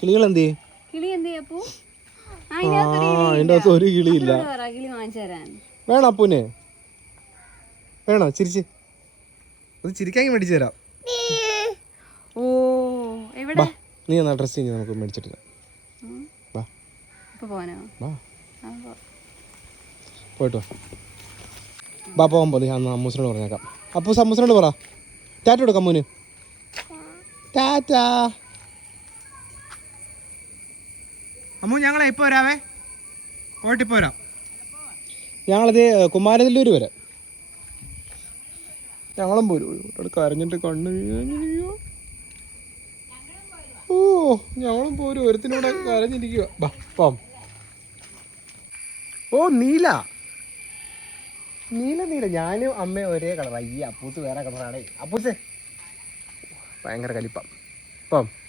കിളികൾ എന്ത് കിളി എന്ത് അകത്ത് ഒരു കിളിയില്ല. വേണം അപ്പൂന് വേണോ? ചിരിച്ച്. അത് ചിരിക്കാൻ മേടിച്ചു തരാം. ഓ എവിടെ? നീ എന്നാ ഡ്രസ് ചെയ്ത് നമുക്ക് മേടിച്ചിട്ട്. പോയിട്ട് വാ. ബാ പോകാൻ പോലെ ഞാൻ അമ്മൂസിനോട് പറഞ്ഞേക്കാം. അപ്പൂസ് അമ്മൂസിനോട് പറ. ടാറ്റ കൊടുക്കാം അമ്മൂന്. ടാറ്റാ. അമ്മു ഞങ്ങളെ ഇപ്പോൾ വരാവേ? വരാം? ഞങ്ങളത് കുമാരനെല്ലൂർ വരെ. ഞങ്ങളും പോരും. കരഞ്ഞിട്ട് കണ്ണ് വീഴാഞ്ഞിരിക്കുവാ. ഓ ഞങ്ങളും പോരും. ഒരുത്തിനൂടെ കരഞ്ഞിരിക്കുക ഓ നീല. നീല നീല. ഞാനും അമ്മയും ഒരേ കളർ അയ്യ അപ്പൂസ് വേറെ കളറാണേ. അപ്പൂസ്. ഭയങ്കര കലിപ്പം. ഇപ്പം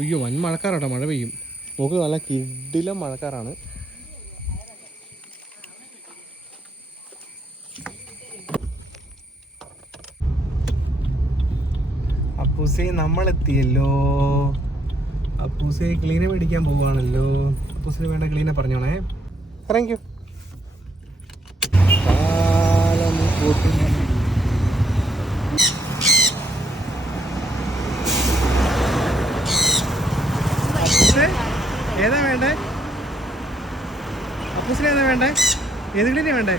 അയ്യോ വൻ മഴക്കാറാട്ടോ മഴ പെയ്യും. നോക്ക് നല്ല കിടിലം മഴക്കാറാണ്. അപ്പൂസേ നമ്മളെത്തിയല്ലോ. അപ്പൂസെ ക്ലീനെ മേടിക്കാൻ പോവാണല്ലോ. അപ്പൂസിന് വേണ്ട ക്ലീനെ പറഞ്ഞോണേ. താങ്ക് കാലം കൂട്ടി അപ്പൂസേ, ഏതാ വേണ്ടേ അപ്പൂസിന് ഏതാ വേണ്ടേ ഏത് ക്ലീനാ വേണ്ടേ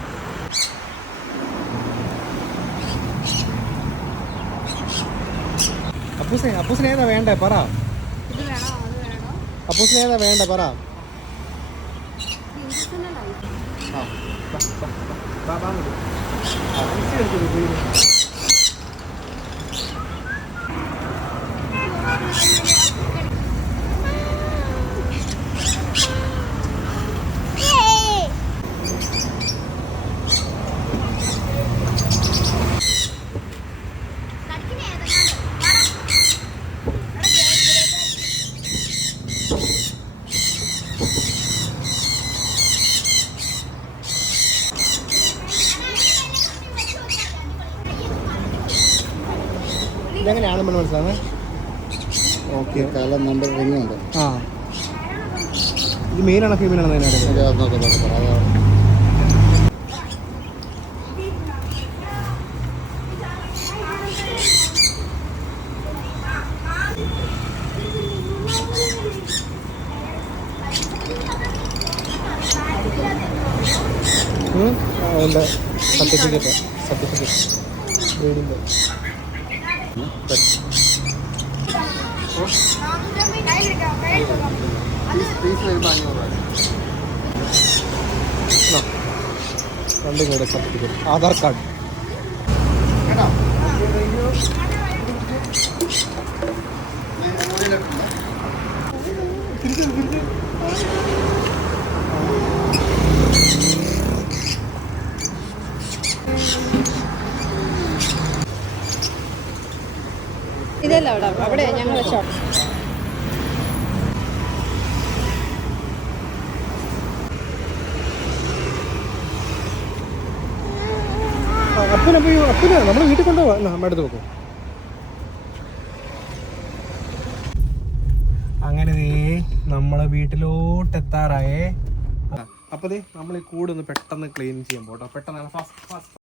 അപ്പൂസിനെ അപ്പൂസിന് ഏതാ വേണ്ടേ പറ അപ്പൂസിന് ഏതാ വേണ്ടേ പറ ആ, ബാ, ബാ, ബാ, ബാ, ബാ അങ്ങോട്ട്. ആ, മിക്സി എടുക്ക് ഇത് ഇത്. നമ്മൾ മനസ്സിലാവേ ഓക്കെ കാലം നമ്പർ റിംഗ് ഉണ്ട്. ആ. ഇത് മെയിനാണോ ഫീമെയിലാണോ അതിനകത്ത് സർട്ടിഫിക്കറ്റ് സർട്ടിഫിക്കറ്റ് ബ്രീഡിന്റെ രണ്ടും കൂടെ സർട്ടിഫിക്കറ്റ് ആധാർ കാർഡ്. കേട്ടോ ഇതല്ല അവിടെ അവിടെ ഞങ്ങൾ വെച്ചോ. അപ്പന പോയി അപ്പന നമ്മൾ വീട്ടിൽ കൊണ്ടുപോവാ. എന്നാ അമ്മ എടുത്ത് വെക്കും അങ്ങനെ നമ്മളെ വീട്ടിലോട്ട് എത്താറായേ. അപ്പൊ നമ്മൾ ഈ കൂട് ഒന്ന് പെട്ടെന്ന് ക്ലീൻ ചെയ്യാൻ പോട്ടോ. പെട്ടെന്നാണ്. ഫാസ്റ്റ് ഫാസ്റ്റ്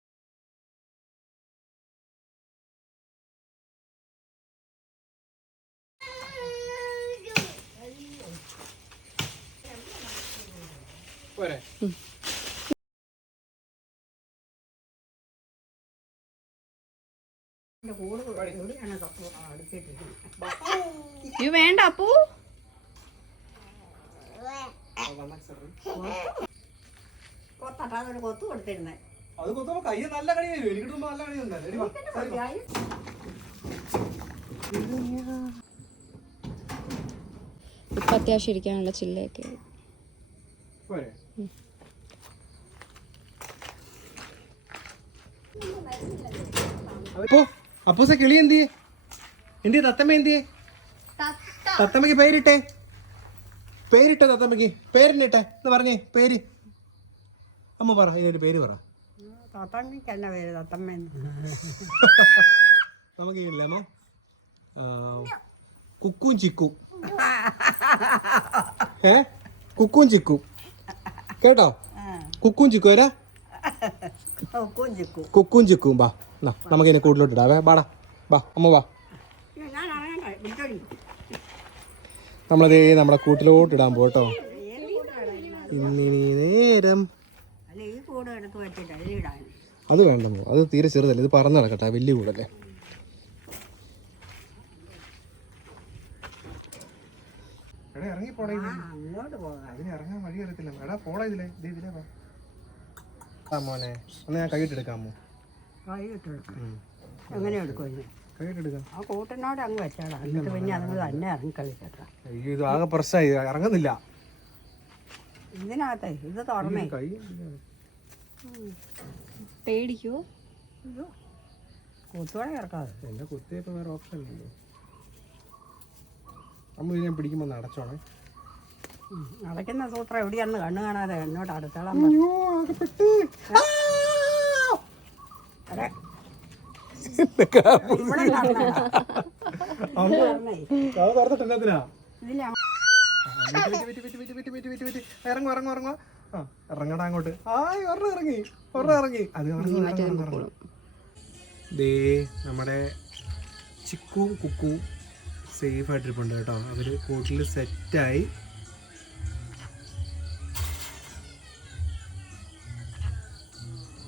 പോരെ. വേണ്ട അപ്പൂ. അത് കൊത്തുമ്പോ കയ്യ നല്ല കടി വരും എനിക്ക് കിട്ടുമ്പോ നല്ല തന്നെ ഇപ്പൊ അത്യാവശ്യം ഇരിക്കാനുള്ള ചില്ലയൊക്കെ പോരെ. അപ്പോ അപ്പൂസ കിളി എന്തിയെ? എന്തിയെ തത്തമ്മ എന്തിയെ? തത്തമ്മക്ക് പേരിട്ടെ. പേരിട്ടെ തത്തമ്മക്ക് പേരിട്ടെ എന്ന് പറഞ്ഞേ പേര്. അമ്മ പറ ഇതിന്റെ പേര് പറ. തത്തമ്മയ്ക്ക് എന്നാ പേര് തത്തമ്മ നമുക്ക് ഇല്ലേ അമ്മ. കുക്കും ചിക്കും. ഏ? കുക്കും ചിക്കും. കേട്ടോ? കുക്കും ചിക്കും വരാ? കുക്കും ചിക്കും ബാ. എന്നാ നമുക്ക് ഇതിനെ കൂട്ടിലോട്ട് ഇടാവേ ബാടാ ബാ അമ്മ വാ. നമ്മളതേ നമ്മുടെ കൂട്ടിലോട്ട് ഇടാൻ പോട്ടോ ഇന്നിനി നേരം. അത് വേണ്ടമോ അത് തീരെ ചെറുതല്ലേ. ഇത് പറന്ന് നടക്കട്ടെ. വലിയ കൂടല്ലേ. എടാ ഇറങ്ങി പോടാ ആ അങ്ങോട്ട് പോകാം. അതിന് ഇറങ്ങാൻ വഴി അറിയത്തില്ല. എടാ പോടാ ഇതിലെ. ദേ ഇതിലെ വാ. ആ മോനെ. ഒന്ന് ഞാൻ കൈയിട്ടെടുക്കാമോ കൈ ഇട്ടെടുക്കാം എങ്ങനെ എടുക്കും ഇതിന് കൈയിട്ടെടുക്കാം ആ കൂട്ടിനോട് അങ്ങ് വെച്ചാടാ. എന്നിട്ട് പിന്നെ അതുങ്ങൾ തന്നെ ഇറങ്ങി കളിക്കട്ടെ. അയ്യോ ഇത് ആകെ പ്രശ്നമായി. ഇറങ്ങുന്നില്ല. ഇതിനകത്തെ ഇത് തുറന്നേ. കൈ പേടിക്കോ കൂത്തോടെ ഇറക്കാതെ. എന്റെ കുത്തിയപ്പോ വേറെ ഓപ്ഷൻ ഇല്ലല്ലോ. അമ്മ ഇതിനെ പിടിക്കുമ്പോ ഒന്ന് അടച്ചോണേ. അടയ്ക്കുന്ന സൂത്രം എവിടെയാണ് കണ്ണു കാണാതെ എന്നോട് അടുത്തോളം ഇറങ്ങും ഇറങ്ങും ഇറങ്ങും ആ ഇറങ്ങടാ അങ്ങോട്ട്. ആയ് ഒരെണ്ണം ഇറങ്ങി ഒരെണ്ണം ഇറങ്ങി. അത് ഇറങ്ങി. ദേ നമ്മുടെ ചിക്കും കുക്കും സേഫ് ആയിട്ടിരിപ്പുണ്ട് കേട്ടോ. അവർ കൂട്ടിൽ സെറ്റായി